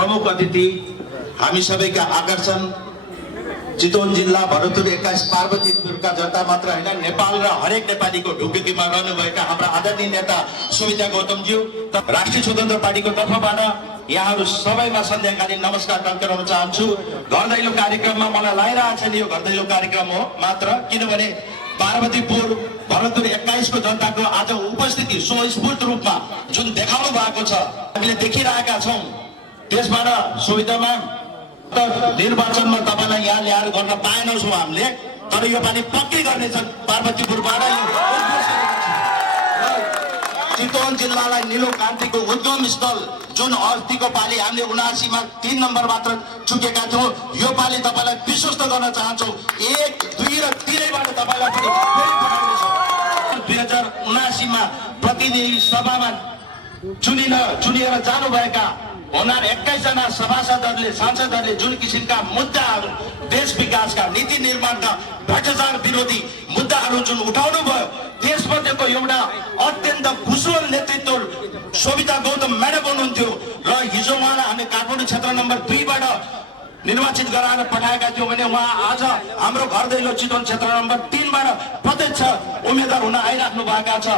प्रमुख अतिथि हामी सबैका आकर्षण चितवन जिल्ला भरतपुर 21 पार्वतीपुरका जनता मात्र हैन नेपाल र हरेक नेपालीको ढुकढुकीमा रहनुभएका हाम्रा आदरणीय नेता सुमिता गौतमज्यू राष्ट्रिय स्वतन्त्र पार्टीको तर्फबाट यहाँहरू सबैमा सन्ध्याकालीन नमस्कार टक्राउन चाहन्छु। घर दैलो कार्यक्रममा मलाई लागिरहेछ नि यो घर दैलो कार्यक्रम हो मात्र, किनभने पार्वतीपुर भरतपुर 21 को जनताको आज उपस्थिति स्वस्फूर्त रूपमा जुन देखाउनु भएको छ हामीले देखिरहेका छौं। त्यसबाट सुविधा म्याम निर्वाचनमा तपाईलाई यहाँ ल्याएर गर्न पाएनौं छौं हामीले, तर यो पानी पक्कै गर्नेछ पार्वतीपुरबाट। चितवन जिल्लालाई नीलो क्रान्तिको उद्गम स्थल जुन अस्तिको पाली हामीले 79 मा 3 नम्बर मात्र चुकेका थियौं, यो पाली तपाईलाई विश्वस्त गर्न चाहन्छौं 1, 2 र 3 बाट तपाईलाई पनि 2079 मा प्रतिनिधि सभामा चुनिएर जानुभएका उनीहरू 21 जना सभासदहरूले सांसदहरूले जुन किसिमका मुद्दाहरू देश विकासका नीति निर्माणका भ्रष्टाचार विरोधी मुद्दाहरू जुन उठाउनु भयो, त्यसमध्येको एउटा अत्यन्त कुशल नेतृत्व सुमिता गौतम म्याडम हुनुहुन्थ्यो र हिजो उहाँलाई हामी काठमाडौँ क्षेत्र नम्बर 2 बाट निर्वाचित गराएर पठाएका थियौं भने उहाँ आज हाम्रो घर दैलो चितवन क्षेत्र नम्बर 3 बाट प्रत्यक्ष उम्मेदवार हुन आइराख्नु भएका छ।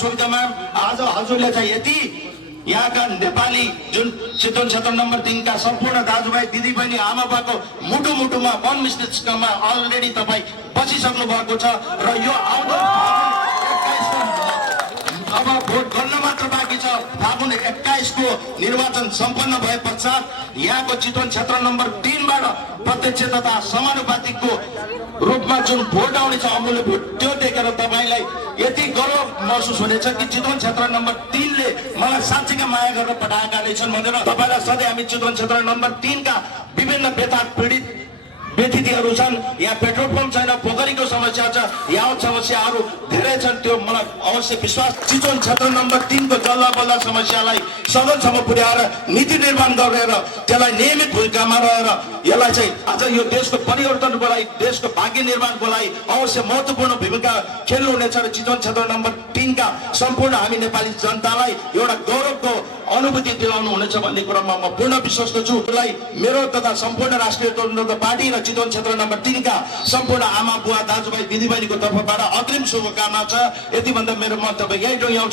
सुमिता म्याम आज हजुरले चाहिँ यति यहाँका नेपाली जुन चितवन क्षेत्र नम्बर 3 का सम्पूर्ण दाजुभाइ दिदीबहिनी आमा बाबाको मुटुमा मन मस्तिष्कमा अलरेडी तपाईँ बसिसक्नु भएको छ र यो आउँदो अब भोट गर्न मात्र बाँकी छ। फागुन 21 को निर्वाचन सम्पन्न भए पश्चात यहाँको चितवन क्षेत्र नम्बर 3 बाट प्रत्यक्ष तथा समानुपातिकको रूपमा जुन भोट आउनेछ अमूल्य भोट, त्यो देखेर तपाईलाई यति गर्व महसुस हुनेछ कि चितवन क्षेत्र नम्बर 3 ले मलाई साँच्चीकै माया गरेर पठाएका रहेछन् भनेर तपाईलाई सधैँ हामी चितवन क्षेत्र नम्बर 3 का विभिन्न पीडित व्यतिथिहरू छन्, यहाँ पेट्रोल पम्प छैन, पोखरीको समस्या छ, यहाँ समस्याहरू धेरै छन्, त्यो मलाई अवश्य विश्वास चितवन क्षेत्र नम्बर 3 को जल्ला बल्ला समस्यालाई सदनसम्म पुर्याएर नीति निर्माण गरेर त्यसलाई नियमित भूमिकामा रहेर यसलाई चाहिँ आज यो देशको परिवर्तनको लागि देशको भाग्य निर्माणको लागि अवश्य महत्त्वपूर्ण भूमिका खेल्नुहुनेछ र चितवन क्षेत्र नम्बर 3 का सम्पूर्ण हामी नेपाली जनतालाई एउटा गौरवको अनुभूति दिलाउनु हुनेछ भन्ने कुरामा म पूर्ण विश्वस्त छु। यसलाई मेरो तथा सम्पूर्ण राष्ट्रिय स्वतन्त्र पार्टी र चितवन क्षेत्र नम्बर 3 का सम्पूर्ण आमा बुवा दाजुभाइ दिदीबहिनीको तर्फबाट अग्रिम शुभकामना छ। यति भन्दा मेरो मन्तव्य यही टोक्याउँछु।